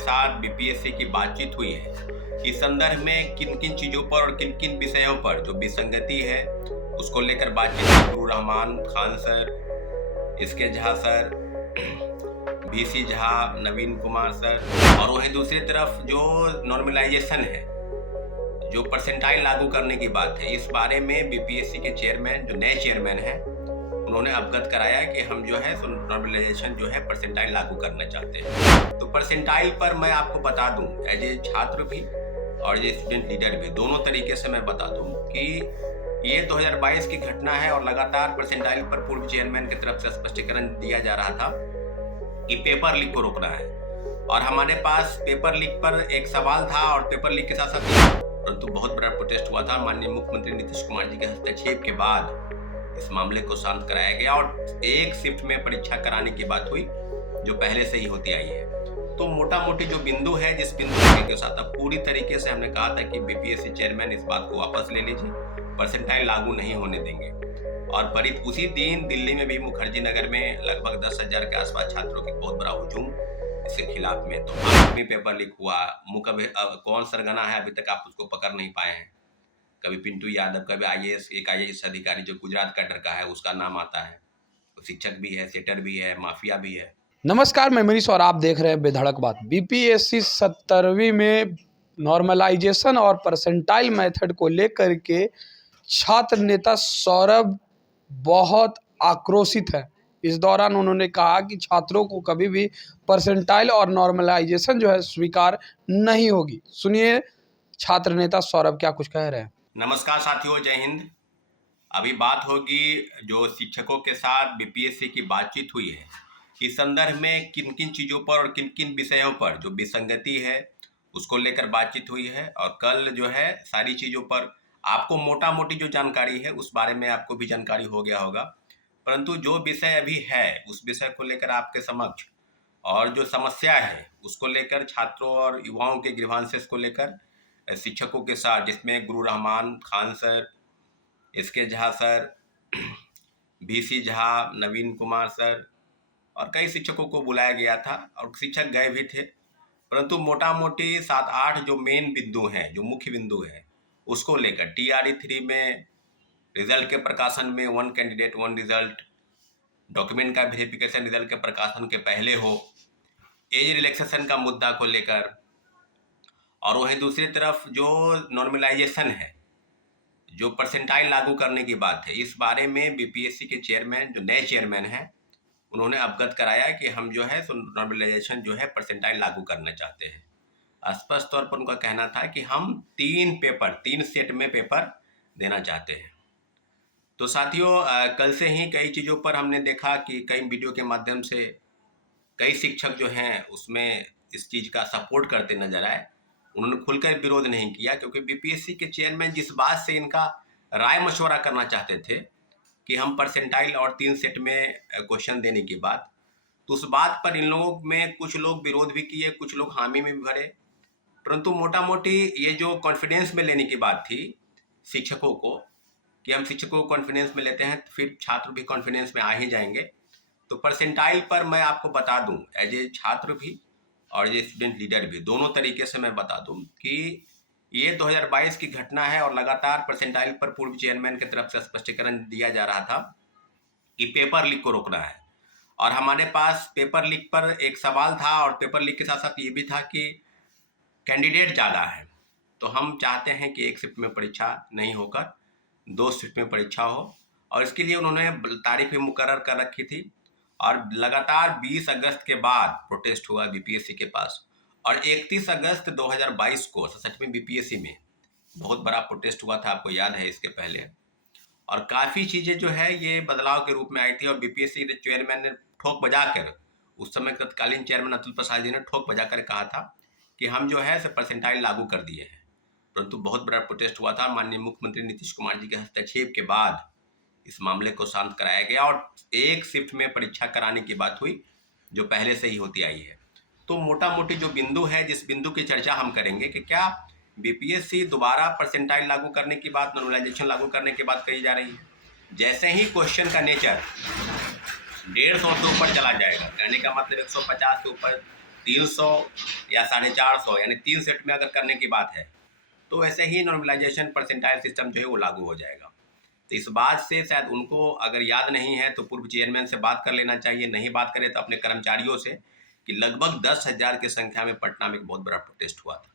साथ बीपीएससी की बातचीत हुई है, इस संदर्भ में किन किन चीज़ों पर और किन किन विषयों पर जो विसंगति है उसको लेकर बातचीत गुरु रहमान खान सर, इसके झा सर, VC झा, नवीन कुमार सर, और वहीं दूसरी तरफ जो नॉर्मलाइजेशन है, जो परसेंटाइल लागू करने की बात है, इस बारे में बीपीएससी के चेयरमैन जो नए चेयरमैन हैं उन्होंने अवगत कराया कि हम जो है नॉर्मलाइजेशन जो है परसेंटाइल लागू करना चाहते हैं। तो परसेंटाइल पर मैं आपको बता दूं, एज ए छात्र भी और एज ए स्टूडेंट लीडर भी, दोनों तरीके से मैं बता दूं कि ये 2022 की घटना है और लगातार परसेंटाइल पर पूर्व चेयरमैन की तरफ से स्पष्टीकरण दिया जा रहा था कि पेपर लीक को रोकना है। और हमारे पास पेपर लीक पर एक सवाल था और पेपर लीक के साथ साथ परंतु बहुत बड़ा प्रोटेस्ट हुआ था। माननीय मुख्यमंत्री नीतीश कुमार जी के हस्तक्षेप के बाद इस मामले को शांत कराया गया और एक शिफ्ट में परीक्षा कराने की बात हुई जो पहले से ही होती आई है। तो मोटा मोटी जो बिंदु है, जिस बिंदु के साथ अब पूरी तरीके से हमने कहा था कि बीपीएससी चेयरमैन इस बात को वापस ले लीजिए, परसेंटाइल लागू नहीं होने देंगे। और परित उसी दिन दिल्ली में भी मुखर्जी नगर में लगभग 10,000 के आसपास छात्रों की बहुत बड़ा हुजूम इसके खिलाफ में। तो आज भी पेपर लीक हुआ, कौन सरगना है अभी तक आप उसको पकड़ नहीं पाए हैं। कभी पिंटू यादव, कभी एक IAS अधिकारी जो गुजरात का का है उसका नाम आता है, तो शिक्षक भी है, सेटर भी है, माफिया भी है। नमस्कार, मैं मनीष और आप देख रहे हैं बेधड़क बात। बीपीएससी 17वीं में नॉर्मलाइजेशन और परसेंटाइल मेथड को लेकर के छात्र नेता सौरभ बहुत आक्रोशित है। इस दौरान उन्होंने कहा कि छात्रों को कभी भी परसेंटाइल और नॉर्मलाइजेशन जो है स्वीकार नहीं होगी। सुनिए छात्र नेता सौरभ क्या कुछ कह रहे हैं। नमस्कार साथियों, जय हिंद। अभी बात होगी जो शिक्षकों के साथ बीपीएससी की बातचीत हुई है, इस संदर्भ में किन किन चीज़ों पर और किन किन विषयों पर जो विसंगति है उसको लेकर बातचीत हुई है। और कल जो है सारी चीज़ों पर आपको मोटा मोटी जो जानकारी है उस बारे में आपको भी जानकारी हो गया होगा, परंतु जो विषय अभी है उस विषय को लेकर आपके समक्ष और जो समस्या है उसको लेकर छात्रों और युवाओं के ग्रीवांसेस को लेकर शिक्षकों के साथ, जिसमें गुरु रहमान खान सर, इसके झा सर, VC झा, नवीन कुमार सर और कई शिक्षकों को बुलाया गया था और शिक्षक गए भी थे। परंतु मोटा मोटी 7-8 जो मेन बिंदु हैं, जो मुख्य बिंदु हैं, उसको लेकर TRE 3 में रिजल्ट के प्रकाशन में 1 कैंडिडेट 1 रिजल्ट, डॉक्यूमेंट का वेरिफिकेशन रिजल्ट के प्रकाशन के पहले हो, एज रिलैक्सेशन का मुद्दा को लेकर, और वहीं दूसरी तरफ जो नॉर्मलाइजेशन है, जो परसेंटाइल लागू करने की बात है, इस बारे में बीपीएससी के चेयरमैन जो नए चेयरमैन हैं उन्होंने अवगत कराया कि हम जो है नॉर्मलाइजेशन जो है परसेंटाइल लागू करना चाहते हैं। स्पष्ट तौर पर उनका कहना था कि हम 3 सेट में पेपर देना चाहते हैं। तो साथियों, कल से ही कई चीज़ों पर हमने देखा कि कई वीडियो के माध्यम से कई शिक्षक जो हैं उसमें इस चीज़ का सपोर्ट करते नजर आए। उन्होंने खुलकर विरोध नहीं किया, क्योंकि बीपीएससी के चेयरमैन जिस बात से इनका राय मशवरा करना चाहते थे कि हम परसेंटाइल और 3 सेट में क्वेश्चन देने की बात, तो उस बात पर इन लोगों में कुछ लोग विरोध भी किए, कुछ लोग हामी में भी भरे। परंतु मोटा मोटी ये जो कॉन्फिडेंस में लेने की बात थी शिक्षकों को कि हम शिक्षकों को कॉन्फिडेंस में लेते हैं तो फिर छात्र भी कॉन्फिडेंस में आ ही जाएंगे। तो परसेंटाइल पर मैं आपको बता दूं, एज ए छात्र भी और एज ए स्टूडेंट लीडर भी, दोनों तरीके से मैं बता दूं कि ये 2022 की घटना है और लगातार परसेंटाइल पर पूर्व चेयरमैन की तरफ से स्पष्टीकरण दिया जा रहा था कि पेपर लीक को रोकना है। और हमारे पास पेपर लीक पर एक सवाल था और पेपर लीक के साथ साथ ये भी था कि कैंडिडेट ज़्यादा है, तो हम चाहते हैं कि एक शिफ्ट में परीक्षा नहीं होकर 2 शिफ्ट में परीक्षा हो, और इसके लिए उन्होंने तारीख भी मुकर्रर कर रखी थी। और लगातार 20 अगस्त के बाद प्रोटेस्ट हुआ बीपीएससी के पास, और 31 अगस्त 2022 को 67वीं बीपीएससी में बहुत बड़ा प्रोटेस्ट हुआ था, आपको याद है इसके पहले। और काफ़ी चीज़ें जो है ये बदलाव के रूप में आई थी, और बीपीएससी के चेयरमैन ने ठोक बजा कर, उस समय तत्कालीन चेयरमैन अतुल प्रसाद जी ने ठोक बजा कर कहा था कि हम जो है परसेंटाइल लागू कर दिए हैं। परंतु बहुत बड़ा प्रोटेस्ट हुआ था। माननीय मुख्यमंत्री नीतीश कुमार जी के हस्तक्षेप के बाद इस मामले को शांत कराया गया और एक शिफ्ट में परीक्षा कराने की बात हुई जो पहले से ही होती आई है। तो मोटा मोटी जो बिंदु है, जिस बिंदु की चर्चा हम करेंगे कि क्या बीपीएससी दोबारा परसेंटाइल लागू करने की बात, नॉर्मलाइजेशन लागू करने की बात कही जा रही है। जैसे ही क्वेश्चन का नेचर 150 से ऊपर चला जाएगा, कहने का मतलब 150 से ऊपर 300 या 450 यानी 3 सेट में अगर करने की बात है तो वैसे ही नॉर्मलाइजेशन परसेंटाइल सिस्टम जो है वो लागू हो जाएगा। तो इस बात से शायद उनको अगर याद नहीं है तो पूर्व चेयरमैन से बात कर लेना चाहिए, नहीं बात करें तो अपने कर्मचारियों से, कि लगभग 10,000 की संख्या में पटना में एक बहुत बड़ा प्रोटेस्ट हुआ था।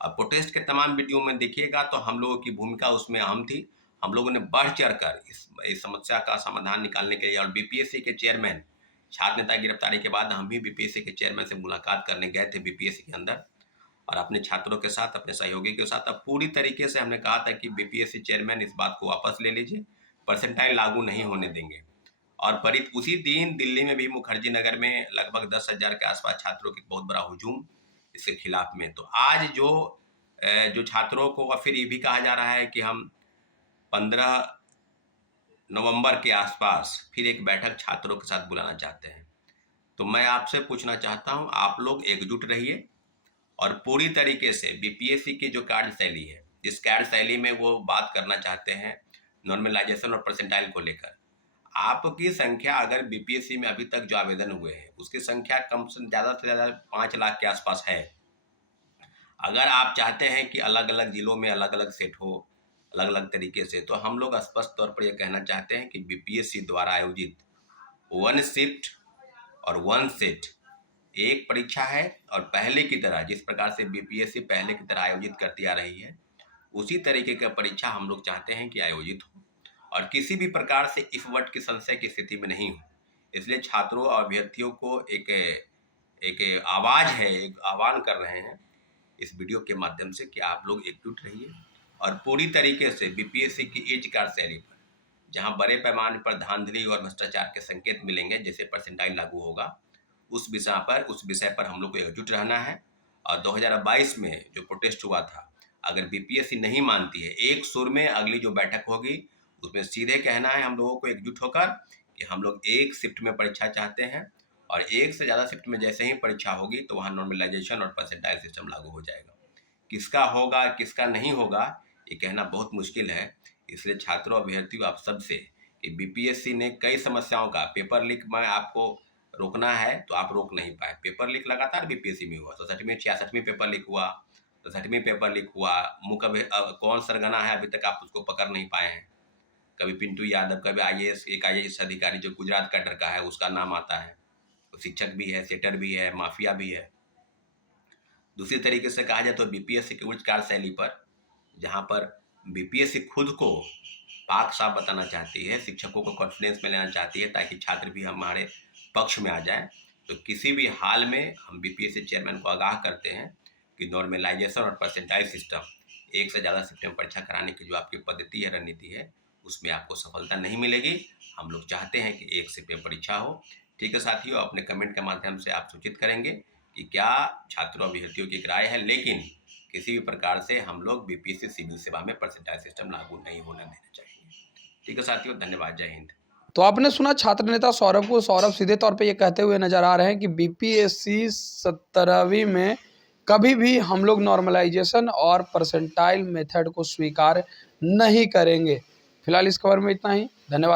अब प्रोटेस्ट के तमाम वीडियो में देखिएगा तो हम लोगों की भूमिका उसमें अहम थी। हम लोगों ने बढ़ चढ़ कर इस समस्या का समाधान निकालने के लिए, और बीपीएससी के चेयरमैन, छात्र नेता गिरफ्तारी के बाद हम भी बीपीएससी के चेयरमैन से मुलाकात करने गए थे बीपीएससी के अंदर, और अपने छात्रों के साथ, अपने सहयोगी के साथ अब पूरी तरीके से हमने कहा था कि बीपीएससी चेयरमैन इस बात को वापस ले लीजिए, परसेंटाइल लागू नहीं होने देंगे। और परित उसी दिन दिल्ली में भी मुखर्जी नगर में लगभग 10,000 के आसपास छात्रों की बहुत बड़ा हुजूम इसके खिलाफ में। तो आज जो छात्रों को फिर ये भी कहा जा रहा है कि हम 15 नवंबर के आसपास फिर एक बैठक छात्रों के साथ बुलाना चाहते हैं। तो मैं आपसे पूछना चाहता हूं, आप लोग एकजुट रहिए और पूरी तरीके से बीपीएससी की जो कार्यशैली है, जिस कार्यशैली में वो बात करना चाहते हैं नॉर्मलाइजेशन और परसेंटाइल को लेकर, आपकी संख्या अगर बीपीएससी में अभी तक जो आवेदन हुए हैं उसकी संख्या कम से ज़्यादा 5 लाख के आसपास है। अगर आप चाहते हैं कि अलग अलग जिलों में अलग अलग सेट हो, अलग अलग तरीके से, तो हम लोग स्पष्ट तौर पर यह कहना चाहते हैं कि बीपीएससी द्वारा आयोजित 1 शिफ्ट और 1 सेट एक परीक्षा है, और पहले की तरह जिस प्रकार से बीपीएससी पहले की तरह आयोजित करती आ रही है उसी तरीके का परीक्षा हम लोग चाहते हैं कि आयोजित हो, और किसी भी प्रकार से इफ वट की संशय की स्थिति में नहीं हो। इसलिए छात्रों और अभ्यर्थियों को एक आवाज़ है, एक आह्वान कर रहे हैं इस वीडियो के माध्यम से कि आप लोग एकजुट रहिए और पूरी तरीके से बीपीएससी की इस कार्यशैली पर, जहां बड़े पैमाने पर धांधली और भ्रष्टाचार के संकेत मिलेंगे जैसे परसेंटाइल लागू होगा, उस विषय पर हम लोग को एकजुट रहना है। और 2022 में जो प्रोटेस्ट हुआ था, अगर बीपीएससी नहीं मानती है, एक सुर में अगली जो बैठक होगी उसमें सीधे कहना है हम लोगों को एकजुट होकर कि हम लोग एक शिफ्ट में परीक्षा चाहते हैं, और एक से ज़्यादा शिफ्ट में जैसे ही परीक्षा होगी तो वहाँ नॉर्मलाइजेशन और परसेंटाइल सिस्टम लागू हो जाएगा। किसका होगा किसका नहीं होगा ये कहना बहुत मुश्किल है। इसलिए छात्रों अभ्यर्थियों आप सबसे कि बीपीएससी ने कई समस्याओं का पेपर लीक में आपको रोकना है तो आप रोक नहीं पाए। पेपर लीक लगातार बीपीएससी में हुआ, 67वें 66वें पेपर लीक हुआ, 67वें पेपर लीक हुआ। कौन सरगना है अभी तक आप उसको पकड़ नहीं पाए हैं। कभी पिंटू यादव, कभी एक आईएएस अधिकारी जो गुजरात कैडर का है उसका नाम आता है, तो शिक्षक भी है, सेटर भी है, माफिया भी है। दूसरी तरीके से कहा जाए तो बीपीएससी की उच्च कार्यशैली पर, जहां पर बीपीएससी खुद को पाक साफ बताना चाहती है, शिक्षकों को कॉन्फिडेंस में लेना चाहती है ताकि छात्र भी हमारे पक्ष में आ जाए, तो किसी भी हाल में हम बीपीएससी चेयरमैन को आगाह करते हैं कि नॉर्मलाइजेशन और परसेंटाइल सिस्टम, एक से ज़्यादा शिफ्ट में परीक्षा कराने की जो आपकी पद्धति है, रणनीति है, उसमें आपको सफलता नहीं मिलेगी। हम लोग चाहते हैं कि एक शिफ्ट में परीक्षा हो। ठीक है साथियों, अपने कमेंट के माध्यम से आप सूचित करेंगे कि क्या छात्रों अभ्यर्थियों की राय है, लेकिन किसी भी प्रकार से हम लोग बीपीएससी सिविल सेवा में परसेंटाइल सिस्टम लागू नहीं होने देना चाहिए। ठीक है साथियों, धन्यवाद, जय हिंद। तो आपने सुना छात्र नेता सौरभ को। सौरभ सीधे तौर पे ये कहते हुए नजर आ रहे हैं कि बीपीएससी 17वीं में कभी भी हम लोग नॉर्मलाइजेशन और परसेंटाइल मेथड को स्वीकार नहीं करेंगे। फिलहाल इस खबर में इतना ही। धन्यवाद।